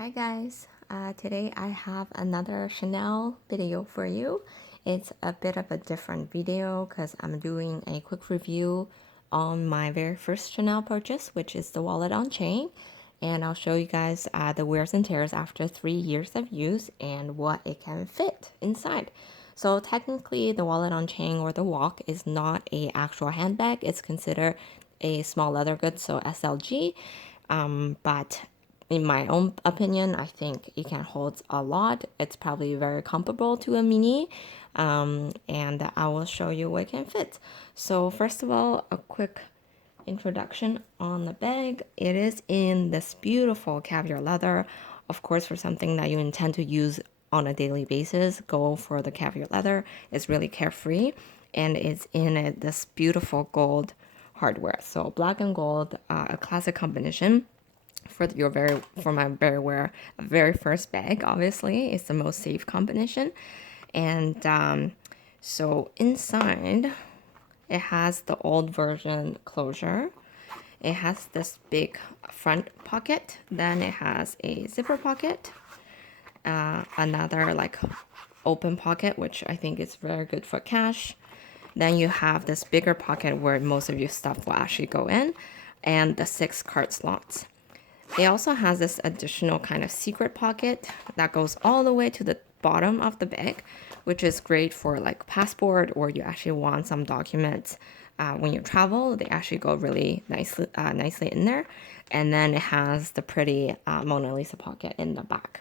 Hi guys, today I have another Chanel video for you. It's a bit of a different video because I'm doing a quick review on my very first Chanel purchase, which is the wallet on chain. And I'll show you guys the wears and tears after 3 years of use and what it can fit inside. So technically the wallet on chain or the walk is not a actual handbag. It's considered a small leather good, so SLG. But in my own opinion, I think it can hold a lot. It's probably very comparable to a mini, and I will show you what it can fit. So first of all, a quick introduction on the bag. It is in this beautiful caviar leather. Of course, for something that you intend to use on a daily basis, go for the caviar leather. It's really carefree, and it's in this beautiful gold hardware. So black and gold, a classic combination for my very first bag. Obviously, it's the most safe combination, and so inside it has the old version closure. It has this big front pocket, then it has a zipper pocket, another like open pocket, which I think is very good for cash. Then you have this bigger pocket where most of your stuff will actually go in, and the 6 card slots. It also has this additional kind of secret pocket that goes all the way to the bottom of the bag, which is great for like passport or you actually want some documents when you travel. They actually go really nicely in there. And then it has the pretty Mona Lisa pocket in the back.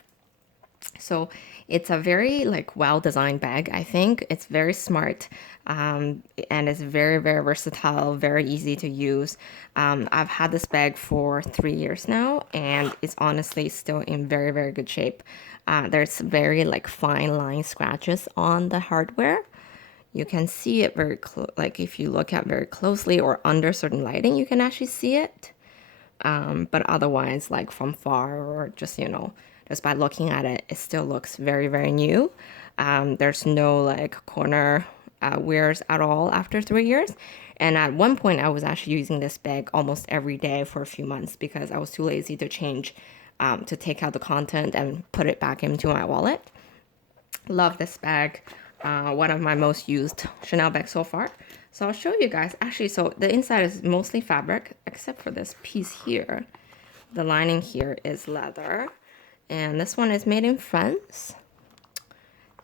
So it's a very like well-designed bag. I think it's very smart, and it's very versatile, very easy to use. I've had this bag for 3 years now, and it's honestly still in very good shape. There's very like fine line scratches on the hardware. You can see it very close. Like if you look at very closely or under certain lighting, you can actually see it. But otherwise, like from far or just, just by looking at it, it still looks very new. There's no like corner wears at all after 3 years. And at one point, I was actually using this bag almost every day for a few months because I was too lazy to change, to take out the content and put it back into my wallet. Love this bag. One of my most used Chanel bags so far. So I'll show you guys. Actually, so the inside is mostly fabric, except for this piece here. The lining here is leather. And this one is made in France.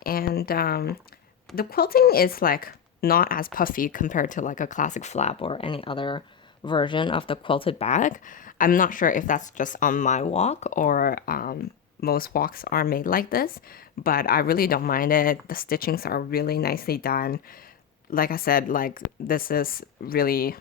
And the quilting is like not as puffy compared to like a classic flap or any other version of the quilted bag. I'm not sure if that's just on my walk or most walks are made like this, but I really don't mind it. The stitchings are really nicely done. Like I said, like this is really,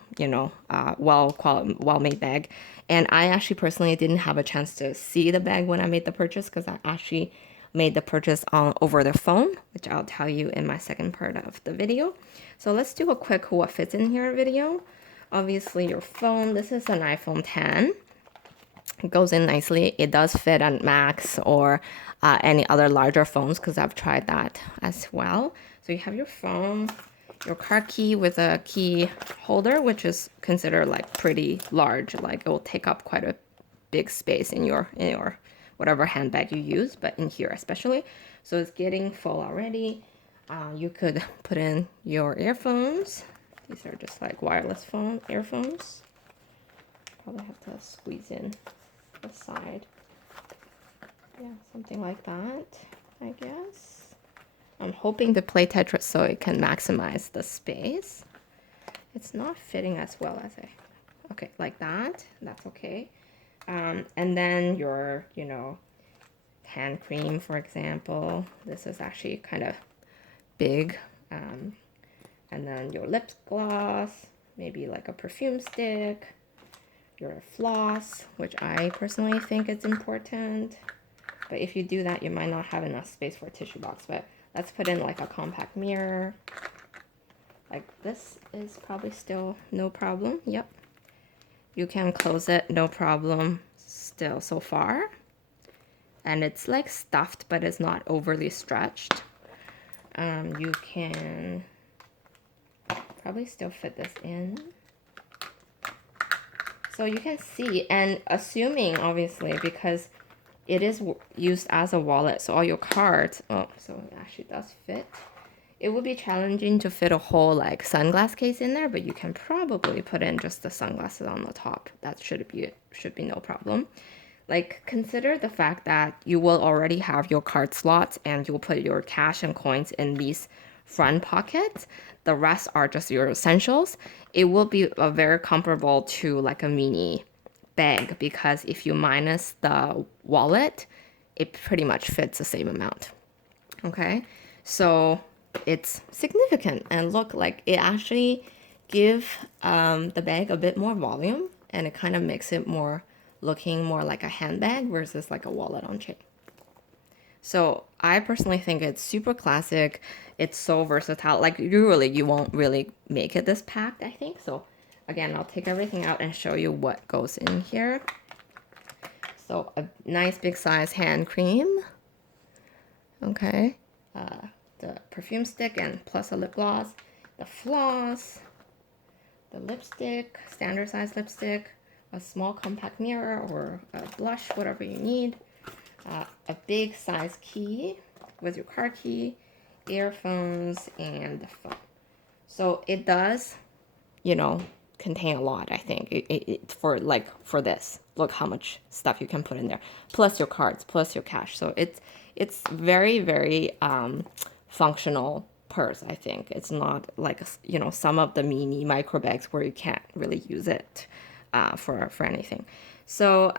well made bag. And I actually personally didn't have a chance to see the bag when I made the purchase because I actually made the purchase on over the phone, which I'll tell you in my second part of the video. So let's do a quick what fits in here video. Obviously your phone, this is an iPhone 10. It goes in nicely. It does fit on Max or any other larger phones because I've tried that as well. So you have your phone, your car key with a key holder, which is considered like pretty large. Like it will take up quite a big space in your whatever handbag you use, but in here especially. So it's getting full already. You could put in your earphones. These are just like wireless earphones. Probably have to squeeze in the side. Yeah, something like that, I guess. I'm hoping to play Tetris so it can maximize the space. It's not fitting as well as okay, like that. That's okay. And then your, hand cream, for example. This is actually kind of big. And then your lip gloss, maybe like a perfume stick, your floss, which I personally think is important. But if you do that, you might not have enough space for a tissue box. But let's put in like a compact mirror. Like this is probably still no problem. Yep. You can close it, no problem, still so far. And it's like stuffed, but it's not overly stretched. You can probably still fit this in. So you can see, and assuming obviously, because it is used as a wallet. So all your cards, oh, so it actually does fit. It would be challenging to fit a whole like sunglass case in there, but you can probably put in just the sunglasses on the top. That should be no problem. Like consider the fact that you will already have your card slots and you'll put your cash and coins in these front pockets. The rest are just your essentials. It will be very comparable to like a mini bag because if you minus the wallet, it pretty much fits the same amount. Okay, so it's significant and look like it actually give the bag a bit more volume and it kind of makes it more looking more like a handbag versus like a wallet on chain. So I personally think it's super classic. It's so versatile. Like usually you won't really make it this packed, I think. So again, I'll take everything out and show you what goes in here. So a nice big size hand cream. Okay. The perfume stick and plus a lip gloss. The floss. The lipstick, standard size lipstick. A small compact mirror or a blush, whatever you need. A big size key with your car key, earphones, and the phone. So it does, contain a lot. I think for this. Look how much stuff you can put in there, plus your cards, plus your cash. So it's very very functional purse. I think it's not like some of the mini micro bags where you can't really use it for anything. So,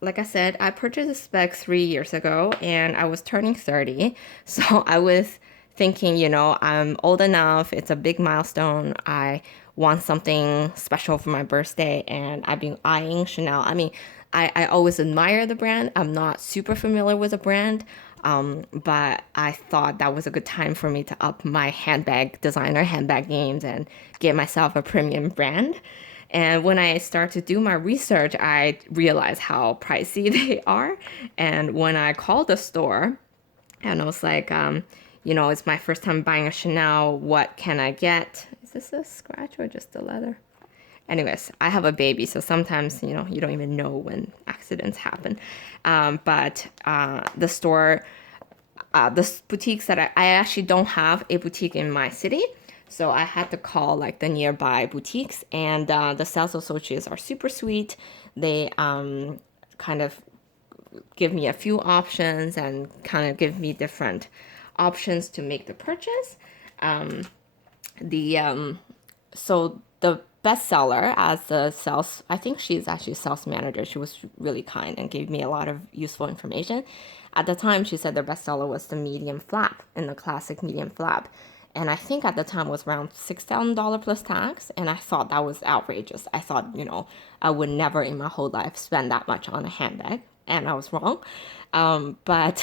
like I said, I purchased this bag 3 years ago and I was turning 30. So I was thinking, I'm old enough. It's a big milestone. I want something special for my birthday and I've been eyeing Chanel. I mean, I always admire the brand. I'm not super familiar with the brand. But I thought that was a good time for me to up my designer handbag games and get myself a premium brand. And when I started to do my research, I realized how pricey they are. And when I called the store, and I was like, it's my first time buying a Chanel. What can I get? Is this a scratch or just the leather? Anyways, I have a baby, so sometimes, you don't even know when accidents happen. But the store, the boutiques that I actually don't have a boutique in my city. So I had to call like the nearby boutiques, and the sales associates are super sweet. They kind of give me a few options and kind of give me different options to make the purchase. So the bestseller as the sales, I think she's actually sales manager. She was really kind and gave me a lot of useful information. At the time, she said the bestseller was the medium flap in the classic medium flap. And I think at the time was around $6,000 plus tax. And I thought that was outrageous. I thought, I would never in my whole life spend that much on a handbag. And I was wrong. But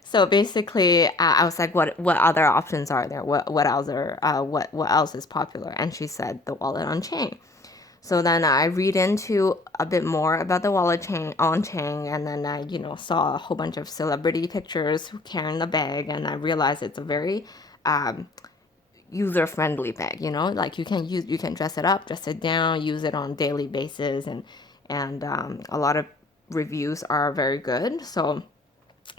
so basically, I was like, what other options are there? What else is popular? And she said the wallet on chain. So then I read into a bit more about the wallet chain on chain, and then I saw a whole bunch of celebrity pictures carrying the bag, and I realized it's a very user friendly bag. Like you can dress it up, dress it down, use it on daily basis, and a lot of reviews are very good. So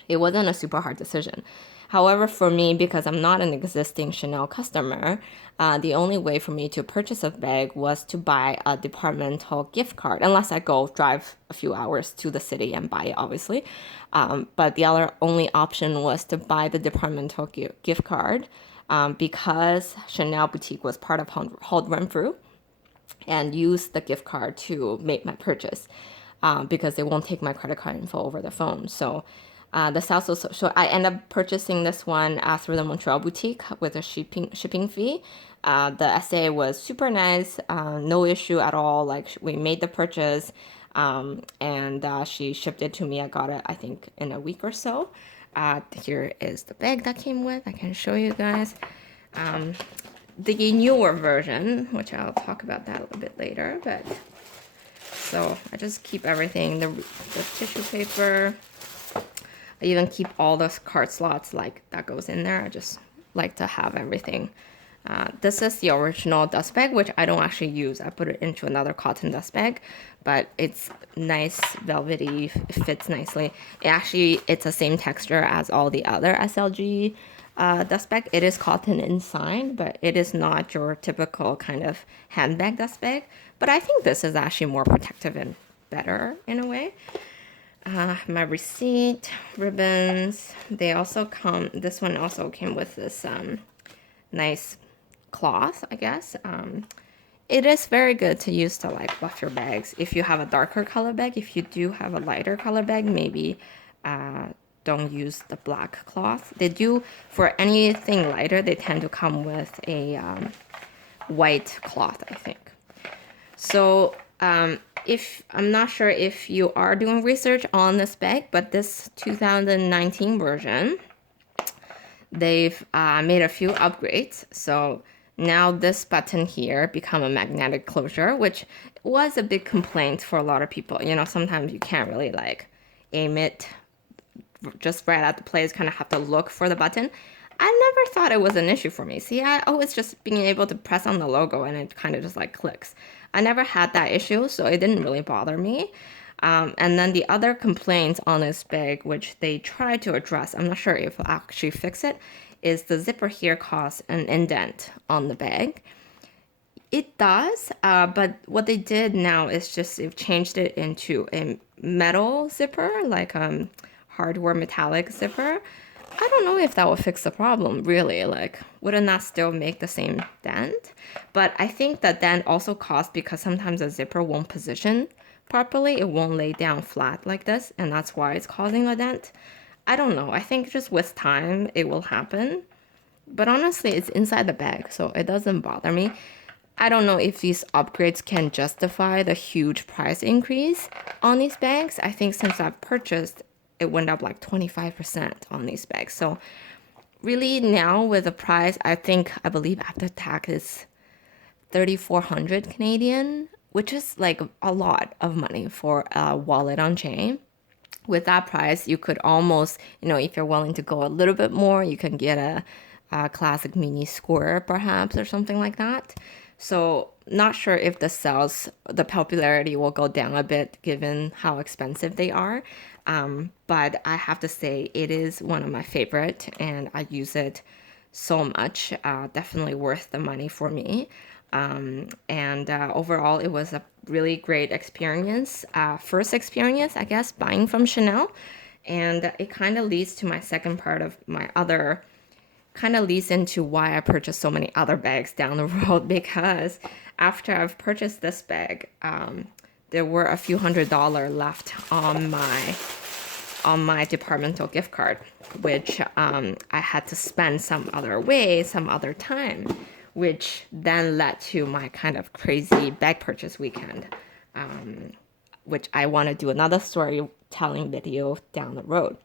it wasn't a super hard decision. However, for me, because I'm not an existing Chanel customer, the only way for me to purchase a bag was to buy a departmental gift card, unless I go drive a few hours to the city and buy it, obviously. But the other only option was to buy the departmental gift card because Chanel Boutique was part of Holt Renfrew, and use the gift card to make my purchase because they won't take my credit card info over the phone. So so I end up purchasing this one through the Montreal boutique with a shipping fee. The SA was super nice, no issue at all. Like we made the purchase, and she shipped it to me. I got it, I think, in a week or so. Here is the bag that came with. I can show you guys. The newer version, which I'll talk about that a little bit later. But so I just keep everything, the tissue paper. I even keep all those card slots like that goes in there. I just like to have everything This is the original dust bag, which I don't actually use. I put it into another cotton dust bag, but it's nice, velvety, it fits nicely. It's the same texture as all the other SLG dust bag. It is cotton inside, but it is not your typical kind of handbag dust bag. But I think this is actually more protective and better in a way. My receipt, ribbons, they also come, this one also came with this nice cloth, I guess. It is very good to use to like buff your bags. If you have a darker color bag, if you do have a lighter color bag, maybe don't use the black cloth. They do, for anything lighter, they tend to come with a white cloth, I think. So if I'm not sure if you are doing research on this bag, but this 2019 version, they've made a few upgrades. So now this button here become a magnetic closure, which was a big complaint for a lot of people. You know, sometimes you can't really like aim it just right at the place, kind of have to look for the button. I never thought it was an issue for me. See, I always just being able to press on the logo and it kind of just like clicks. I never had that issue, so it didn't really bother me. And then the other complaint on this bag, which they tried to address, I'm not sure if they'll actually fix it, is the zipper here caused an indent on the bag. It does, but what they did now is just they've changed it into a metal zipper, like hardware metallic zipper. I don't know if that will fix the problem, really. Like, wouldn't that still make the same dent? But I think that dent also caused because sometimes a zipper won't position properly. It won't lay down flat like this, and that's why it's causing a dent. I don't know. I think just with time, it will happen. But honestly, it's inside the bag, so it doesn't bother me. I don't know if these upgrades can justify the huge price increase on these bags. I think since I've purchased, it went up like 25% on these bags. So really now with the price, I believe after tax is 3,400 Canadian, which is like a lot of money for a wallet on chain. With that price, you could almost, you know, if you're willing to go a little bit more, you can get a classic mini square perhaps or something like that. So not sure if the popularity will go down a bit given how expensive they are. But I have to say it is one of my favorite and I use it so much. Definitely worth the money for me. And overall, it was a really great experience. First experience, I guess, buying from Chanel. And it kind of leads to my second part of my other kind of leads into why I purchased so many other bags down the road because after I've purchased this bag, there were a few $100 left on my departmental gift card, which I had to spend some other way, some other time, which then led to my kind of crazy bag purchase weekend, which I want to do another storytelling video down the road.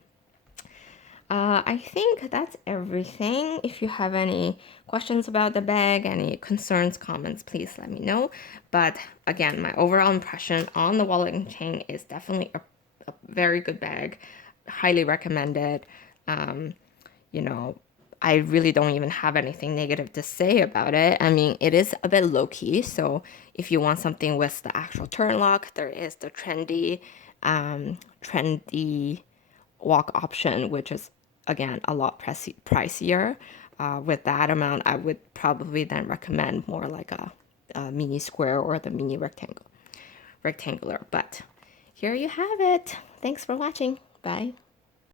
I think that's everything. If you have any questions about the bag, any concerns, comments, please let me know. But again, my overall impression on the Wallet and Chain is definitely a very good bag. Highly recommended. You know, I really don't even have anything negative to say about it. I mean, it is a bit low-key, so if you want something with the actual turn lock, there is the trendy walk option, which is again a lot pricier. With that amount, I would probably then recommend more like a mini square or the mini rectangular. But here you have it. Thanks for watching. Bye.